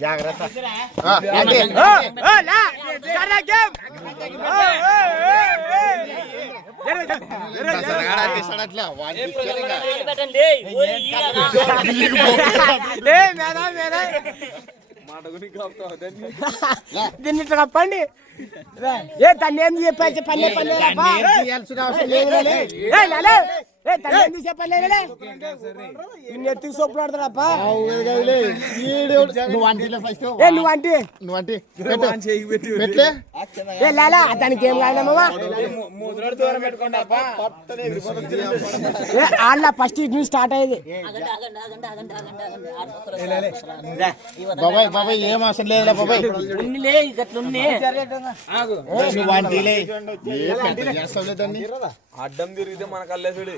జాగ్రత్త దీన్ని కప్పండి ఏ తను ఏం చెప్పాల్సి పని ఎత్తుకు సొప్పులాడతాడప్పా అతనికి ఏం కాదమ్మా వాళ్ళ ఫస్ట్ ఇటు నుంచి స్టార్ట్ అయ్యేది బాబాయ్ బాబాయ్ ఏం అవసరం లేదా బాబాయ్ అడ్డం తిరిగితే మనకు అల్లేసుడు